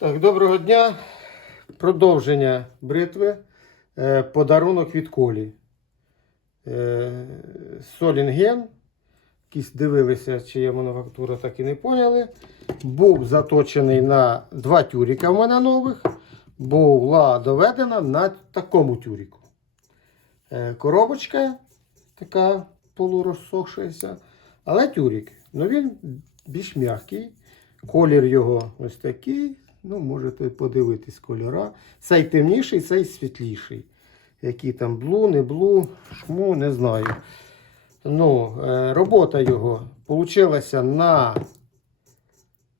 Так, доброго дня. Продовження бритви. Е, Подарунок від колі. Е, Солінген. Якісь дивилися, чи є мануфактура, так і не поняли. Був заточений на два тюріка в мене нових. Була доведена на такому тюріку. Е, Коробочка така полурозсохшаяся. Але тюрік. Ну він більш м'який. Колір його ось такий. Ну, можете подивитись кольора. Цей темніший, цей світліший. Які там блу, не блу, шму, не знаю. Ну, е, робота його получилася на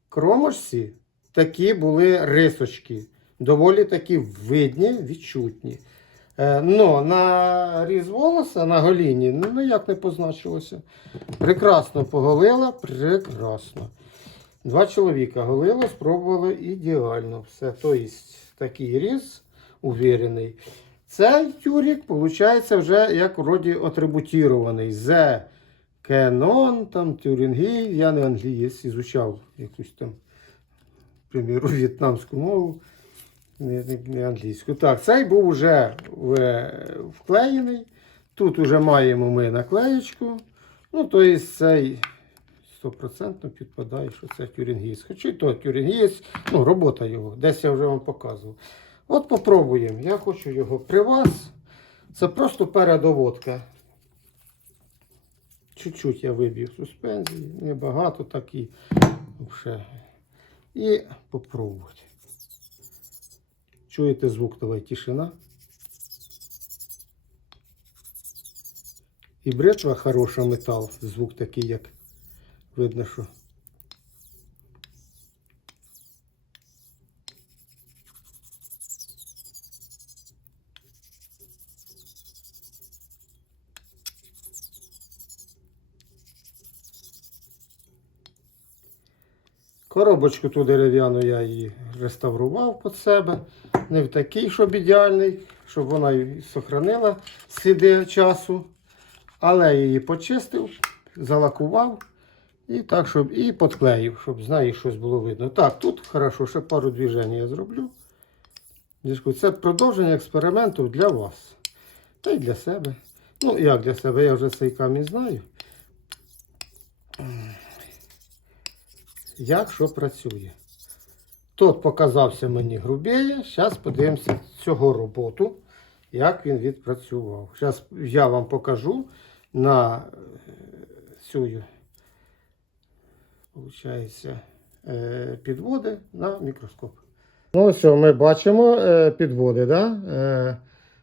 кромочці. Такі були рисочки. Доволі такі видні, відчутні. Е, ну, на різ волоса, на голіні, ну ніяк не позначилося. Прекрасно поголила, прекрасно. Два чоловіка голило, спробували ідеально все. Тобто такий різ уверений. Цей тюрік, виходить, вже як вроді атрибутірований. Зе Кенон, там Тюрінгі, я не англієць, ізучав якусь там, к в'єтнамську мову, не, не, не англійську. Так, цей був вже вклеєний. Тут вже маємо ми наклеєчку. Ну, тобто цей стопроцентно підпадає, що це тюрінгієць. Хоча й то тюрінгієць, ну, робота його. Десь я вже вам показував. От попробуємо. Я хочу його при вас. Це просто передоводка. Чуть-чуть я виб'ю суспензії, небагато так і вже. І попробувати. Чуєте звук, давай тишина. І бритва хороша метал, звук такий, як видно, що. Коробочку ту дерев'яну я її реставрував під себе. Не в такий, щоб ідеальний, щоб вона і сохранила сліди часу. Але я її почистив, залакував і так, щоб і подклеїв, щоб з неї щось було видно. Так, тут хорошо, ще пару движень я зроблю. Це продовження експерименту для вас. Та й для себе. Ну, як для себе, я вже цей камінь знаю. Як що працює. Тут показався мені грубіє. Зараз подивимося цього роботу, як він відпрацював. Зараз я вам покажу на е, цю, получається, е, підводи на мікроскоп. Ну, ось ми бачимо е, підводи, да? е,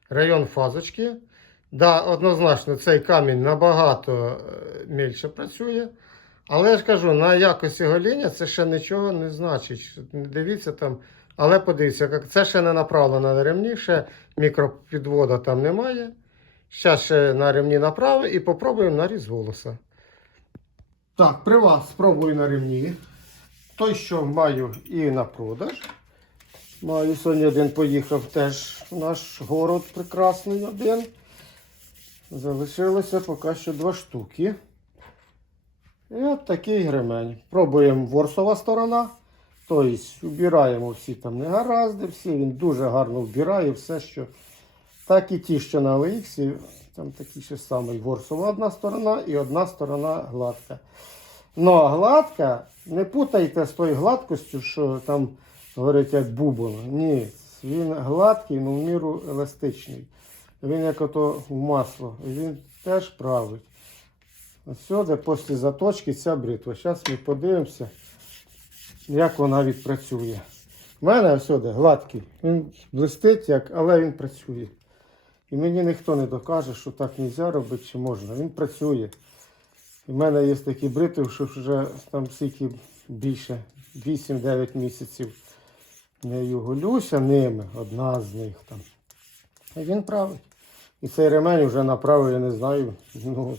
район фазочки. Да, однозначно, цей камінь набагато е, мільше працює. Але я ж кажу, на якості гоління це ще нічого не значить. Дивіться там. Але подивіться, це ще не направлено на ремні, ще мікропідвода там немає. Зараз ще на ремні направимо і попробуємо наріз волоса. Так, при вас спробую на ремні. Той, що маю і на продаж. Маю сьогодні один поїхав теж в наш город прекрасний один. Залишилося поки що два штуки. І от такий гремень. Пробуємо ворсова сторона. Тобто вбираємо всі там негаразди, всі він дуже гарно вбирає все, що. Так і ті, що на OLX, там такий ще самий ворсова одна сторона і одна сторона гладка. Ну, а гладка, не путайте з тою гладкостю, що там говорять як бубон. Ні, він гладкий, але в міру еластичний. Він як ото в масло. Він теж править. Сюди, після заточки ця бритва. Зараз ми подивимося, як вона відпрацює. У мене всюди гладкий. Він блистить, як, але він працює. І мені ніхто не докаже, що так не можна робити чи можна. Він працює. У мене є такі бритви, що вже там скільки більше 8-9 місяців я голюся ними, одна з них там. І він править. І цей ремень вже направив, я не знаю, ну,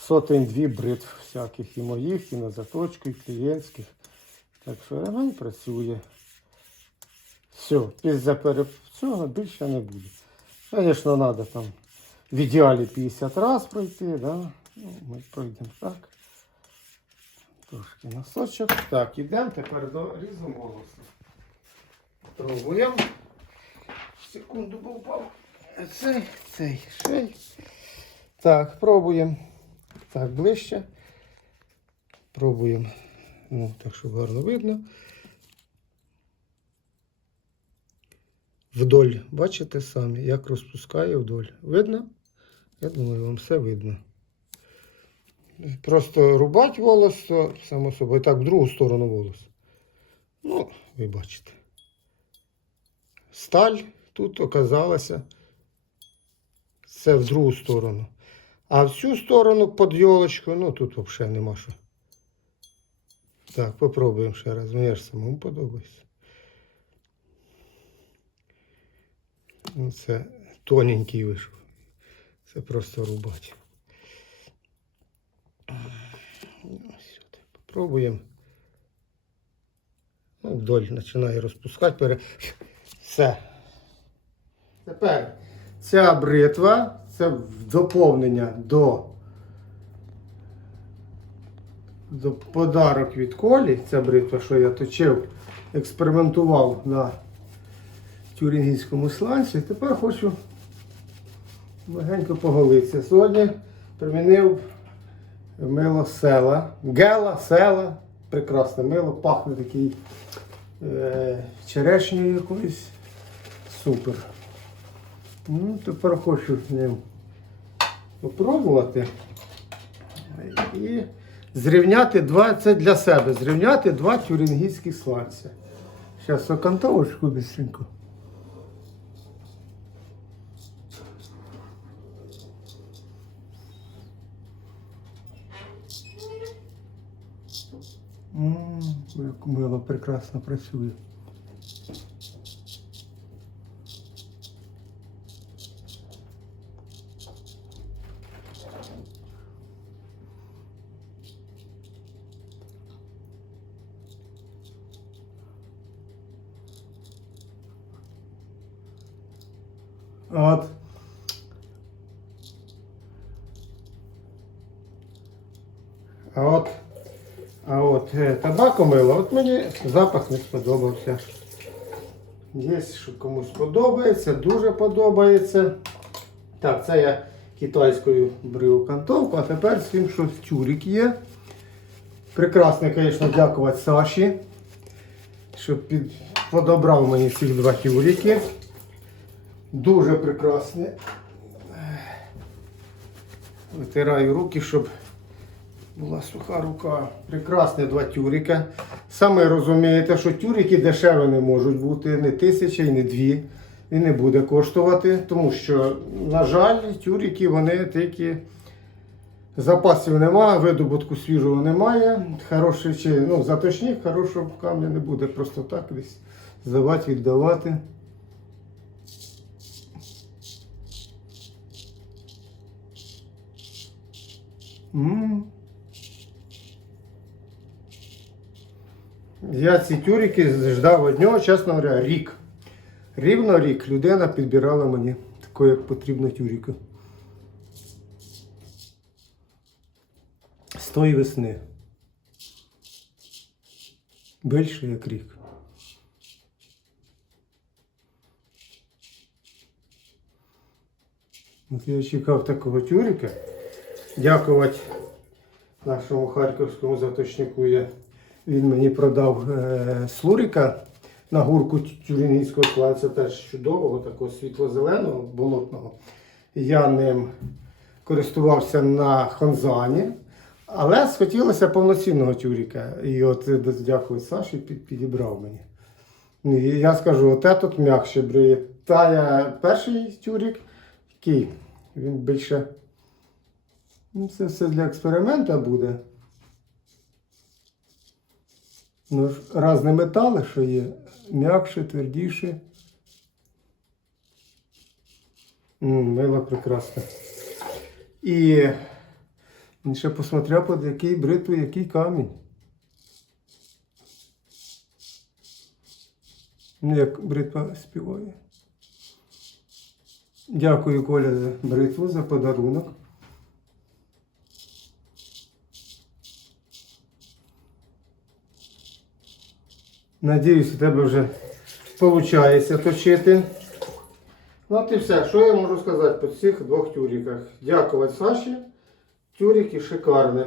сотень дві бритв всяких, і моїх, і на заточку, і клієнтських. Так що ремень працює. Все, після переп... цього більше не буде. Звісно, треба там в ідеалі 50 разів пройти, да? ну, ми пройдемо так. Трошки носочок. Так, ідемо тепер до різу волосу. Пробуємо. Секунду бо впав. Цей, цей, шей. Так, пробуємо. Так, ближче. Пробуємо. Ну, так, щоб гарно видно. Вдоль, бачите самі, як розпускає вдоль. Видно? Я думаю, вам все видно. Просто рубать волос, то само собою. Так, в другу сторону волос. Ну, ви бачите. Сталь тут оказалася. Це в другу сторону. А в цю сторону під йолочку, ну тут взагалі нема що. Так, попробуємо ще раз. Мені ж самому подобається. Ну, це тоненький вийшов. Це просто рубать. Сюди. Попробуємо. Ну, вдоль починає розпускати. Пере... Все. Тепер ця бритва це доповнення до, до подарок від колі. Ця бритва, що я точив, експериментував на тюрінгійському сланці. Тепер хочу легенько поголитися. Сьогодні примінив мило села. Гела, села. Прекрасне мило, пахне такий е, черешнею якоюсь. Супер. Ну, тепер хочу ним попробувати. І зрівняти два, це для себе, зрівняти два тюрингійські сланця. Зараз окантовочку быстренько. Ммм, як мило прекрасно працює. От. От, от е, табакомило, от мені запах не сподобався. Є, що комусь подобається, дуже подобається. Так, це я китайською брив кантовку, а тепер з тим, що тюрик є. Прекрасно, звісно, дякувати Саші, що під... подобрав мені ці два тюрики. Дуже прекрасне. Витираю руки, щоб була суха рука. Прекрасне два тюрика. Саме розумієте, що тюрики дешеві не можуть бути, не тисяча і не дві. І не буде коштувати, тому що, на жаль, тюрики вони такі. Запасів немає, видобутку свіжого немає. Хороший чи ну, заточник, хорошого камня не буде. Просто так десь здавати, віддавати. М. Я ці тюрики ждав від нього, чесно говоря, рік. Рівно рік людина підбирала мені таку, як потрібно тюрика. З тої весни. Більше як рік. От я чекав такого тюрика. Дякувати нашому харківському заточнику. Я, він мені продав е, слурика на гурку тюрінгійського клаця, теж чудового, такого світло-зеленого, болотного. Я ним користувався на Хонзані, але схотілося повноцінного тюрика. І от е, дякую Саші, під, підібрав мені. І я скажу, от тут м'якше бриє. Та я перший тюрик, який він більше. Ну, це все для експерименту буде. Ну, різні метали, що є. М'якше, твердіше. Мило прекрасне. І ще посмотрел, під який бритву, який камінь. Ну, як бритва співає. Дякую, Коля, за бритву, за подарунок. Надіюсь, у тебе вже виходить точити. Ну от і все. Що я можу сказати по цих двох тюріках? Дякувати Саші. Тюрики шикарні.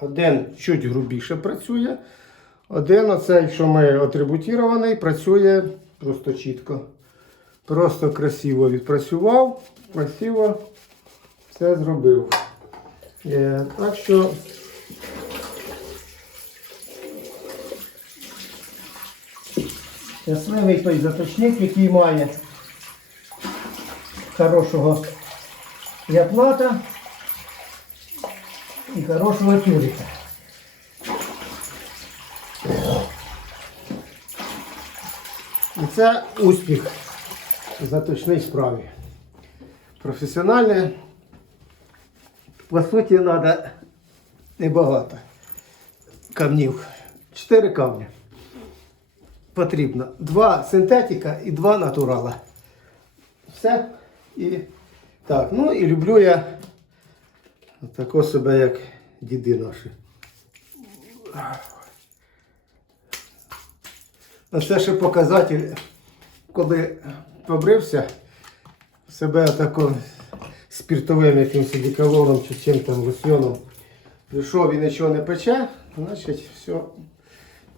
Один чуть грубіше працює. Один оцей, що ми атрибутірований, працює просто чітко. Просто красиво відпрацював, красиво все зробив. Е, так що щасливий той заточник, який має хорошого яплата і хорошого тюрика. І це успіх в заточній справі. Професіональне, по суті, треба небагато камнів. Чотири камні. Потрібно. Два синтетика і два натурала. Все. І так, ну і люблю я тако себе, як діди наші. А це ще показатель, коли побрився себе тако спиртовим якимось деколоном чи чим там лосьоном. Прийшов і нічого не пече, значить все,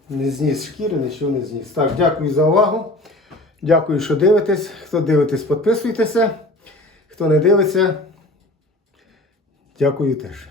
не зніс шкіри, нічого не зніс. Так, дякую за увагу. Дякую, що дивитесь. Хто дивитесь, підписуйтеся. Хто не дивиться, дякую теж.